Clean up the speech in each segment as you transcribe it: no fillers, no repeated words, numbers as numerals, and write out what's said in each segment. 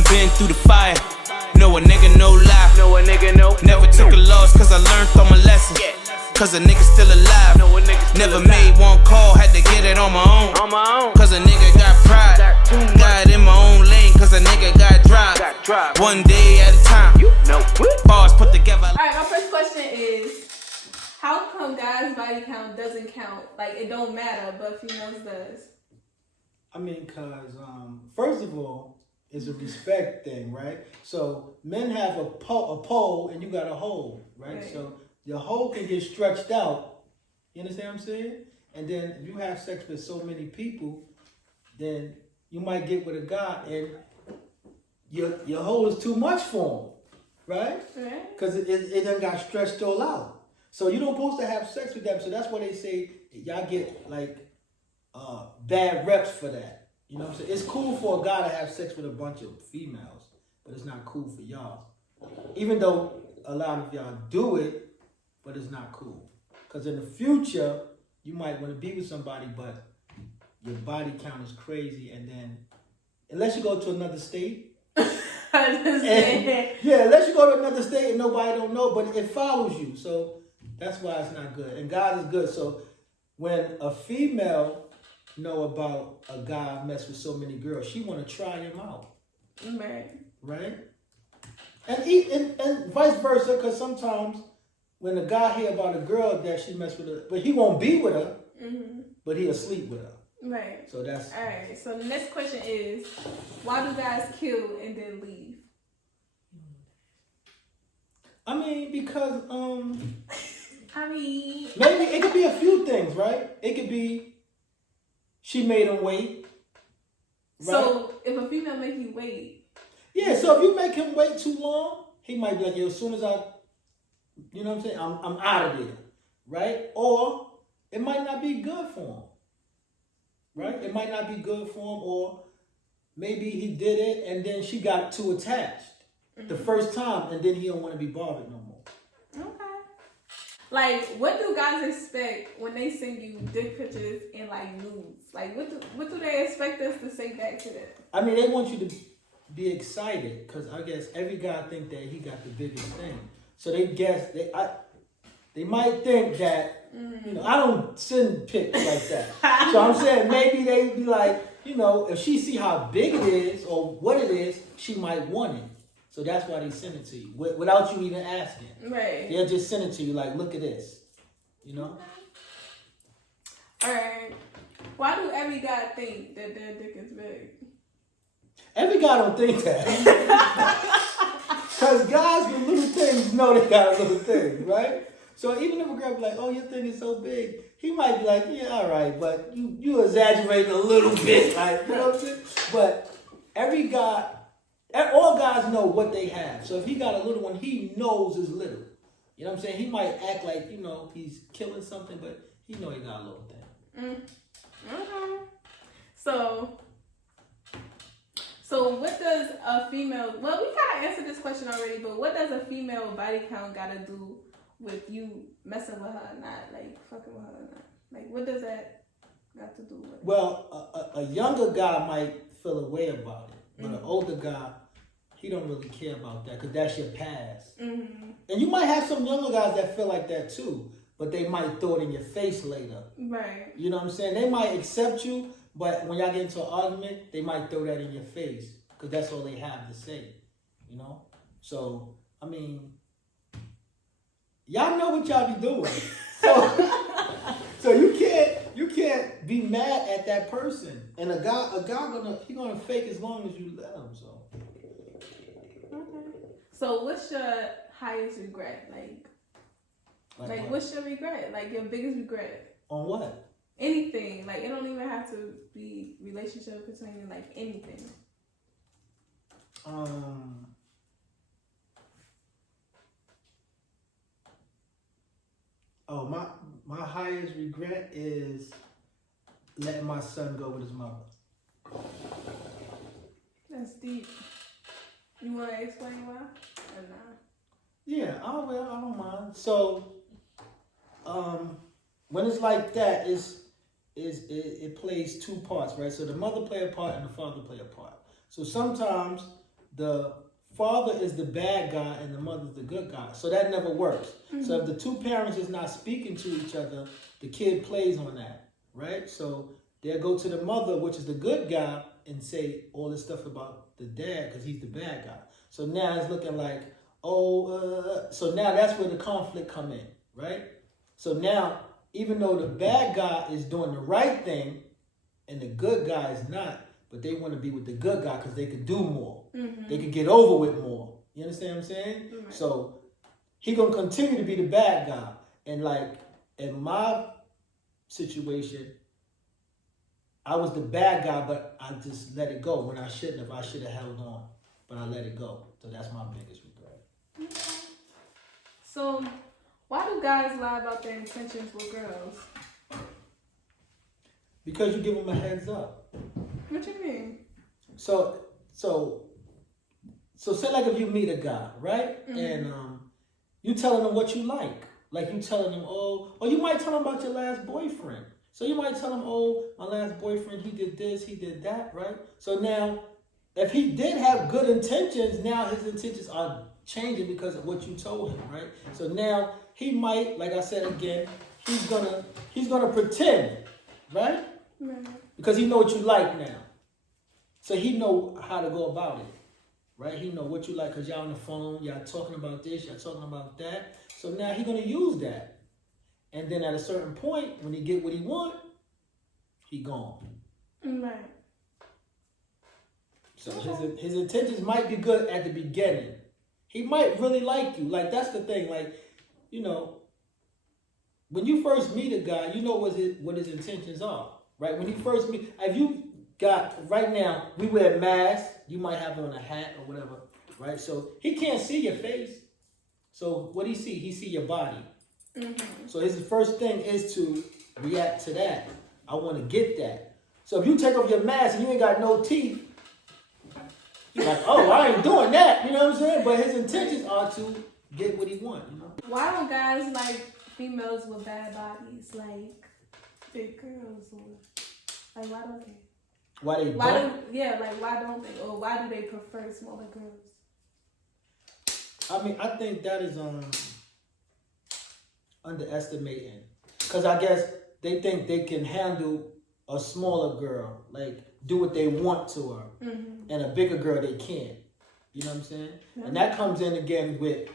done been through the fire. Know a nigga, no lie. Know a nigga, no. Never took a loss, cause I learned all my lessons. Cause a nigga still alive. Never made one call, had to get it on my own. Cause a nigga got pride. Got in my own lane, cause a nigga got drive. One day at a time. Bars put together. Alright, my first question is, how come guys' body count doesn't count? Like, it don't matter, but females does. I mean, cause first of all, it's a respect thing, right? So men have a pole and you got a hole, right? So your hole can get stretched out. You understand what I'm saying? And then if you have sex with so many people, then you might get with a guy and your hole is too much for him, right? Because it done got stretched all out. So you don't supposed to have sex with them. So that's why they say y'all get like bad reps for that. You know what I'm saying? It's cool for a guy to have sex with a bunch of females, but it's not cool for y'all. Even though a lot of y'all do it, but it's not cool. Because in the future, you might want to be with somebody, but your body count is crazy. And then, unless you go to another state. Unless you go to another state and nobody don't know, but it follows you. So that's why it's not good. And God is good. So when a female know about a guy mess with so many girls, she want to try him out. Right? And vice versa, because sometimes when a guy hear about a girl that she messed with her, but he won't be with her, but he'll sleep with her. Right. So that's... Alright, so the next question is, why do guys kill and then leave? I mean, because, maybe it could be a few things, right? It could be she made him wait. Right? So if a female make you wait. Yeah, so if you make him wait too long, he might be like, yo, as soon as I, you know what I'm saying, I'm out of there, right? Or it might not be good for him, right? It might not be good for him, or maybe he did it and then she got too attached the first time and then he don't want to be bothered no more. Okay. Like, what do guys expect when they send you dick pictures and like nudes? Like, what do they expect us to say back to that? I mean, they want you to be excited because I guess every guy think that he got the biggest thing. So they guess they might think that you know I don't send pics like that. So I'm saying maybe they be like, you know, if she see how big it is or what it is, she might want it. So that's why they send it to you without you even asking. Right. They'll just send it to you like, look at this. You know? Alright. Why do every guy think that their dick is big? Every guy don't think that. Because guys with little things know they got a little thing, right? So even if a girl be like, oh, your thing is so big, he might be like, yeah, all right, but you exaggerating a little bit. Like, you know what I'm saying? But every guy... all guys know what they have. So if he got a little one, he knows it's little. You know what I'm saying? He might act like, you know, he's killing something, but he know he got a little thing. Okay. So what does a female... Well, we kind of answered this question already, but what does a female body count got to do with you messing with her or not? Like, fucking with her or not? Like, what does that got to do with it? Well, a younger guy might feel a way about it. But an older guy, he don't really care about that because that's your past. And you might have some younger guys that feel like that too, but they might throw it in your face later. Right. You know what I'm saying? They might accept you, but when y'all get into an argument, they might throw that in your face because that's all they have to say. You know? So, I mean, y'all know what y'all be doing. So you can't be mad at that person. And a guy gonna fake as long as you let him. So. Okay. So what's your highest regret? Like what's your regret? Like your biggest regret? On what? Anything. Like it don't even have to be relationship pertaining. Like anything. Oh, my highest regret is letting my son go with his mother. That's deep. You want to explain why? Or not? Yeah, I don't mind. So, when it's like that, it plays two parts, right? So the mother play a part and the father play a part. So sometimes the father is the bad guy and the mother's the good guy. So that never works. Mm-hmm. So if the two parents is not speaking to each other, the kid plays on that, right? So they'll go to the mother, which is the good guy, and say all this stuff about the dad because he's the bad guy. So now it's looking like, so now that's where the conflict come in, right? So now, even though the bad guy is doing the right thing and the good guy is not, but they want to be with the good guy because they could do more. Mm-hmm. They could get over with more. You understand what I'm saying? Mm-hmm. So he going to continue to be the bad guy. And like in my situation, I was the bad guy, but I just let it go when I shouldn't have. I should have held on, but I let it go. So that's my biggest regret. Okay. So why do guys lie about their intentions with girls? Because you give them a heads up. What you mean? So say like if you meet a guy, right? Mm-hmm. And you telling them what you like. Like you telling them, or you might tell them about your last boyfriend. So you might tell him, my last boyfriend, he did this, he did that, right? So now, if he did have good intentions, now his intentions are changing because of what you told him, right? So now he might, like I said again, he's gonna pretend, right? Mm-hmm. Because he know what you like now. So he know how to go about it, right? He know what you like because y'all on the phone, y'all talking about this, y'all talking about that. So now he gonna use that. And then at a certain point, when he get what he want, he gone. Right. So his intentions might be good at the beginning. He might really like you. Like, that's the thing. Like, you know, when you first meet a guy, you know what his intentions are, right? When you first meet, if you got, right now, we wear masks. You might have on a hat or whatever, right? So he can't see your face. So what he see? He see your body. Mm-hmm. So his first thing is to react to that. I want to get that. So if you take off your mask and you ain't got no teeth, you're like, I ain't doing that. You know what I'm saying? But his intentions are to get what he wants. You know? Why don't guys like females with bad bodies, like big girls, or like why don't they? Why don't they? Or why do they prefer smaller girls? I mean, I think that is underestimating, because I guess they think they can handle a smaller girl, like do what they want to her, mm-hmm. and a bigger girl they can't. You know what I'm saying? Mm-hmm. And that comes in again with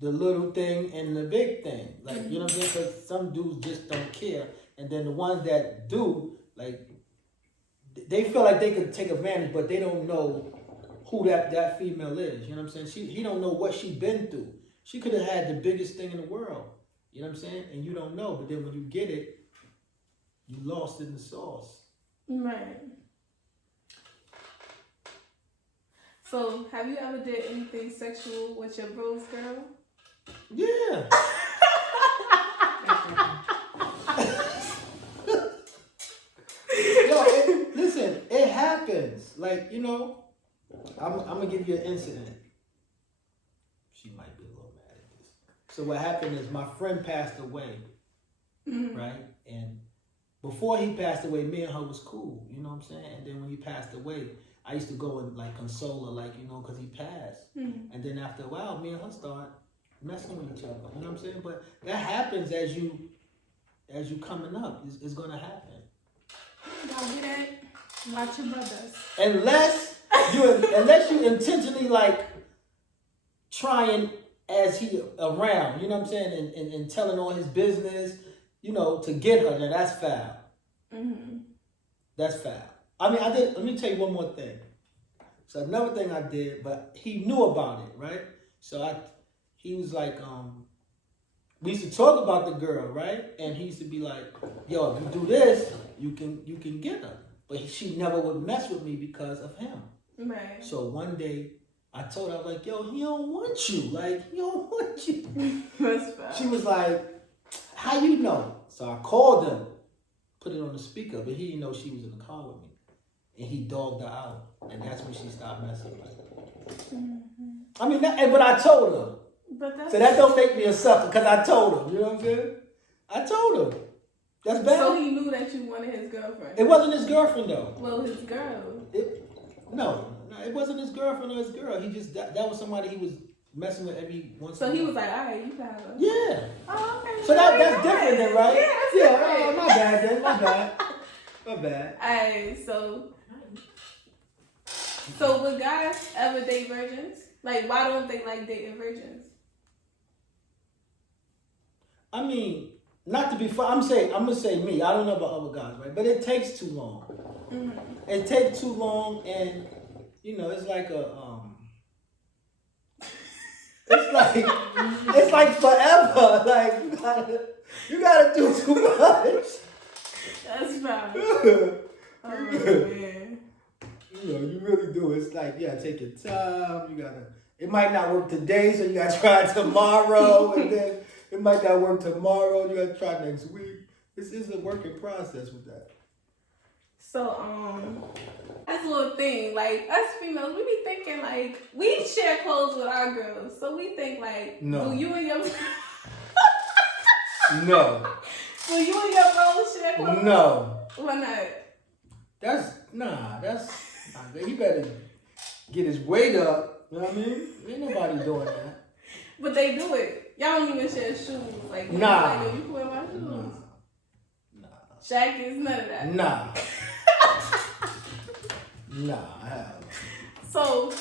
the little thing and the big thing, like mm-hmm. you know what I'm saying? Because some dudes just don't care, and then the ones that do, like they feel like they could take advantage, but they don't know who that female is. You know what I'm saying? He don't know what she been through. She could have had the biggest thing in the world. You know what I'm saying? And you don't know. But then when you get it, you lost in the sauce. Right. So, have you ever did anything sexual with your bro's girl? Yeah. Listen, it happens. Like, you know, I'm going to give you an incident. She might be a little mad at this. So what happened is my friend passed away, mm-hmm. right? And before he passed away, me and her was cool, you know what I'm saying? And then when he passed away, I used to go and like console her, like, you know, because he passed. Mm-hmm. And then after a while, me and her start messing with each other, you know what I'm saying? But that happens as you coming up. It's going to happen. Don't do that. Watch your brothers. Unless you intentionally like trying as he around, you know what I'm saying, and telling all his business, you know, to get her, then that's foul. Mm-hmm. That's foul. I mean, let me tell you one more thing. So another thing I did, but he knew about it, right? So he was like, we used to talk about the girl, right? And he used to be like, yo, if you do this, you can get her. But she never would mess with me because of him. Right. So one day, I told her, I was like, yo, he don't want you. Like, he don't want you. That's fine. She was like, how you know? So I called him, put it on the speaker, but he didn't know she was in the car with me. And he dogged her out. And that's when she stopped messing with me. Mm-hmm. I mean, but I told her. So that don't make me a sucker, because I told him. You know what I'm saying? I told him. That's bad. So he knew that you wanted his girlfriend. It wasn't his girlfriend, though. Well, his girl. No, it wasn't his girlfriend or his girl. He just that was somebody he was messing with every once. So he was like, all right, you can have her. Yeah. Oh, okay. So that's different then, right? Yeah, that's different. Oh, my bad then. My bad. My bad. Alright, so would guys ever date virgins? Like, why don't they like dating virgins? I mean, not to be fun. I'm gonna say me. I don't know about other guys, right? But it takes too long. Mm-hmm. It takes too long, and it's like it's like forever. Like you gotta do too much. That's fine. Oh man. You really do. It's like take your time. You gotta. It might not work today, so you gotta try tomorrow, and then it might not work tomorrow. You gotta try next week. This is a working process with that. So that's a little thing. Like us females, we be thinking like we share clothes with our girls, so we think like, no. Do you and your no. Do you and your girls share clothes? No. Why not? That's he better get his weight up. You know what I mean? Ain't nobody doing that. But they do it. Y'all don't even share shoes. Like, nah. Like, yo, you can wear my shoes. Nah. Shaq is none of that. Nah. Nah, hell. So,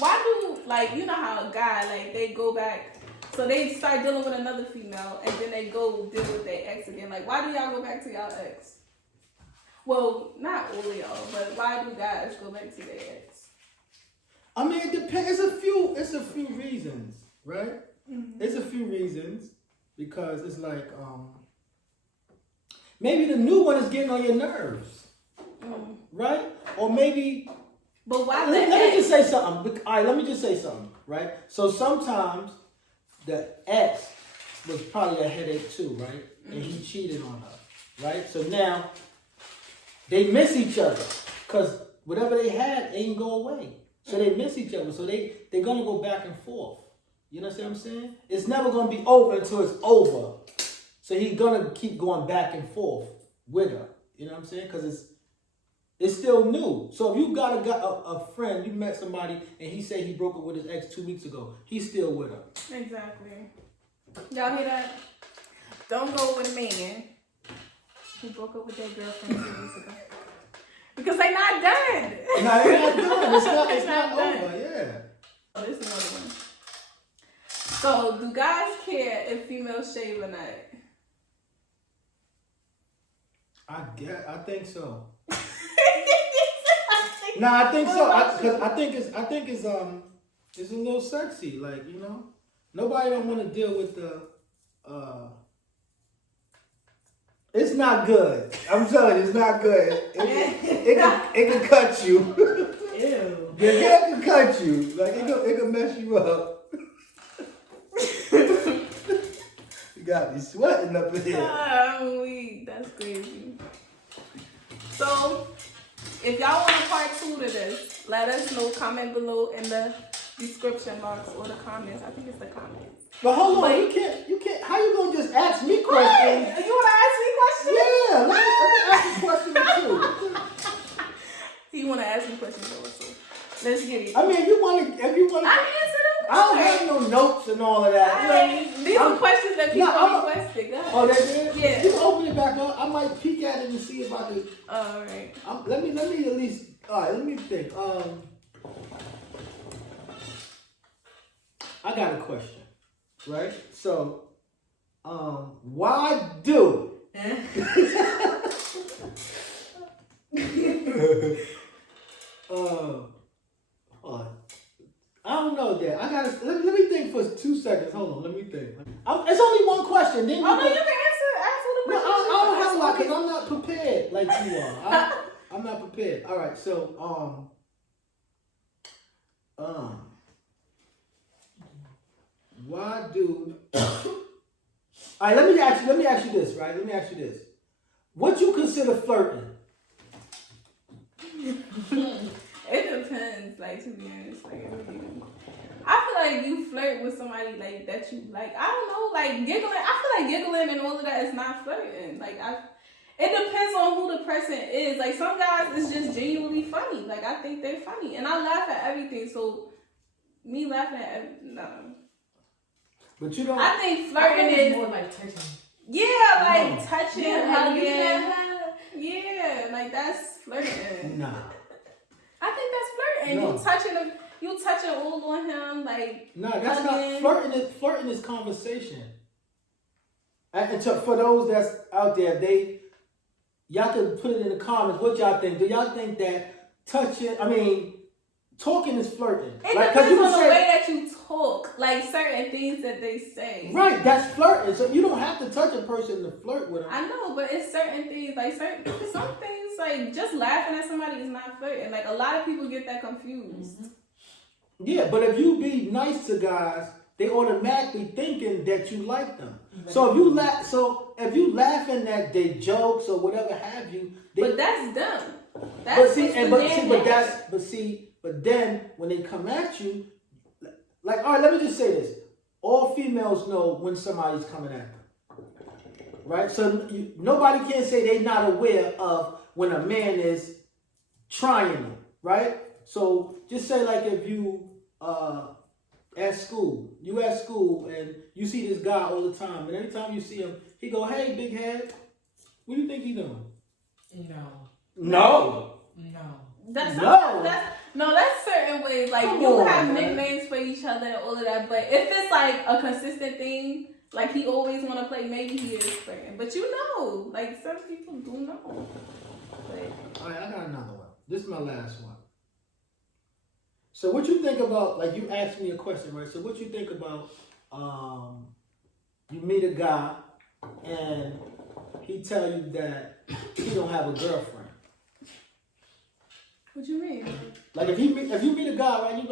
why do, like, you know how a guy, like, they go back, so they start dealing with another female, and then they go deal with their ex again. Like, why do y'all go back to y'all ex? Well, not all of y'all, but why do guys go back to their ex? I mean, it depends. It's a few reasons, right? Mm-hmm. It's a few reasons because it's like maybe the new one is getting on your nerves, right? Or maybe. But why? Let me just say something. All right, let me just say something, right? So sometimes the ex was probably a headache too, right? And he cheated on her, right? So now they miss each other because whatever they had ain't go away. So they miss each other. So they're going to go back and forth. You know what I'm saying? It's never going to be over until it's over. So he's going to keep going back and forth with her. You know what I'm saying? Because it's still new. So if you got a friend, you met somebody, and he said he broke up with his ex 2 weeks ago, he's still with her. Exactly. Y'all hear that? Don't go with a man who broke up with their girlfriend 2 weeks ago. Because they're not done. No, they're not done. It's not done. over, yeah. Oh, this is another one. So, do guys care if females shave or not? I think so. I think so. Because I think it's a little sexy. Like, nobody don't want to deal with the. It's not good. I'm telling you, it's not good. It can cut you. Ew. The hair can cut you. Like it can mess you up. You got me sweating up in here. I'm weak. That's crazy. So, if y'all want a part 2 to this, let us know. Comment below in the description box or the comments. I think it's the comments. But hold on, you can't. How you gonna just ask me questions? What? You wanna ask me questions? Yeah, let me ask you questions too. You wanna ask me questions also? Let's get it. I mean, if you wanna, I answer them. I don't have no notes and all of that. These are questions that people requested. Go ahead. Oh, they did? Yeah. You can open it back up. I might peek at it and see if I could. All right. Let me at least. All right, let me think. I got a question, right? So, why do? I don't know that. I gotta let me think for 2 seconds. Hold on, let me think. It's only one question. Then You can answer the question. No, I don't have a lot because I'm not prepared like you are. I'm not prepared. All right, so why do? All right, let me ask you this. Right, let me ask you this. What you consider flirting? It depends, like, to be honest. Like, it really do. I feel like you flirt with somebody like that you like. I don't know, like giggling. I feel like giggling and all of that is not flirting. Like It depends on who the person is. Like, some guys is just genuinely funny. Like, I think they're funny. And I laugh at everything. So, me laughing at no. But you don't. I think flirting is more like touching. Yeah, like touching, Yeah, hugging. Yeah, like that's flirting. Nah. I think that's flirting. No. You touching all on him, like No, that's hugging. not flirting. Flirting is conversation. And for those that's out there, y'all can put it in the comments. What y'all think? Do y'all think that talking is flirting? It like, depends on the way that you talk, like certain things that they say. Right, that's flirting. So you don't have to touch a person to flirt with them. I know, but it's certain things, like some things, like just laughing at somebody is not flirting. Like, a lot of people get that confused. Mm-hmm. Yeah, but if you be nice to guys, they automatically thinking that you like them. Right. So if you laughing at their jokes or whatever have you, but that's them. But then when they come at you, like, all right, let me just say this: all females know when somebody's coming at them, right? So nobody can say they're not aware of when a man is trying them, right? So just say, like, if you at school and you see this guy all the time, and every time you see him, he go, "Hey, big head," what do you think he doing? No. That's certain ways. Like, have nicknames for each other and all of that. But if it's like a consistent thing, like he always want to play, maybe he is flirting. But like some people do know. But, all right, I got another one. This is my last one. So what you think about, like, you asked me a question, right? So what you think about, you meet a guy and he tell you that he don't have a girlfriend. What you mean? Like, if you meet a guy, right, he's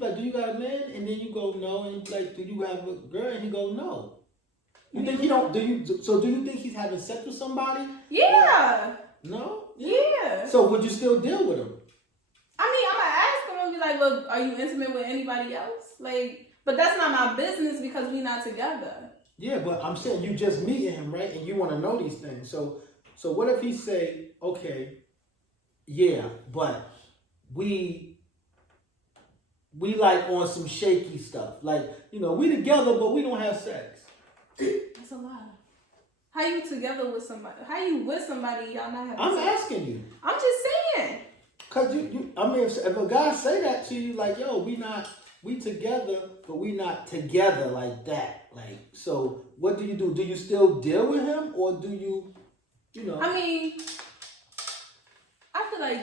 like, do you got a man? And then you go, no. And he's like, do you have a girl? And he go, no. You think he don't? Do you think he's having sex with somebody? Yeah. Or, no. Yeah. So would you still deal with him? I mean, I'm gonna ask him and be like, well, are you intimate with anybody else? Like, but that's not my business because we not together. Yeah, but I'm saying you just meeting him, right? And you want to know these things. So what if he say, okay, yeah, but we like on some shaky stuff. Like, we together, but we don't have sex. That's a lie. How you together with somebody? How you with somebody y'all not having sex? I'm asking you. I'm just saying. Cause if a guy say that to you, like, yo, we together, but we not together like that. Like, so what do you do? Do you still deal with him, or do you? I mean, I feel like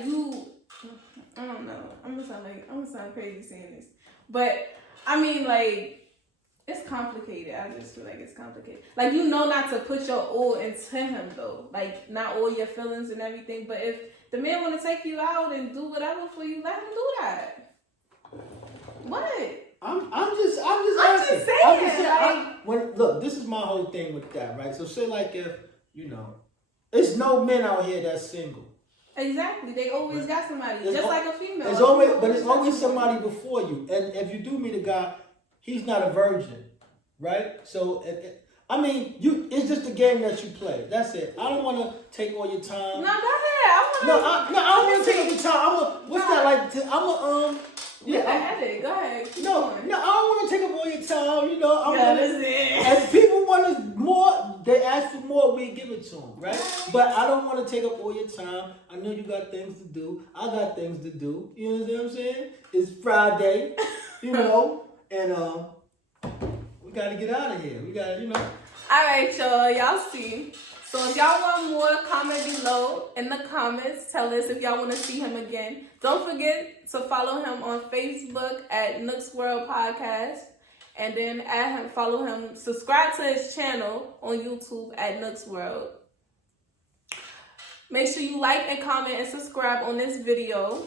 I don't know. I'm gonna sound crazy saying this, but I mean, like, it's complicated. I just feel like it's complicated. Like, not to put your all into him though. Like, not all your feelings and everything. But if the man want to take you out and do whatever for you, let him do that. What? I'm just saying. Look, this is my whole thing with that, right? So say, like, if it's no men out here that's single. Exactly, they always got somebody, just like a female. It's always somebody before you. And if you do meet a guy, he's not a virgin, right? So it's just a game that you play. That's it. I don't want to take all your time. No, go ahead. I don't want to take all your time. Edit. Go ahead. No, I don't want to take up all your time. And people want more. They ask for more, we give it to them, right? But I don't want to take up all your time. I know you got things to do. I got things to do. You know what I'm saying? It's Friday, and we got to get out of here. We got to, All right, y'all see. So if y'all want more, comment below in the comments. Tell us if y'all want to see him again. Don't forget to follow him on Facebook at Nooks World Podcast. And then follow him, subscribe to his channel on YouTube at Nooks World. Make sure you like and comment and subscribe on this video.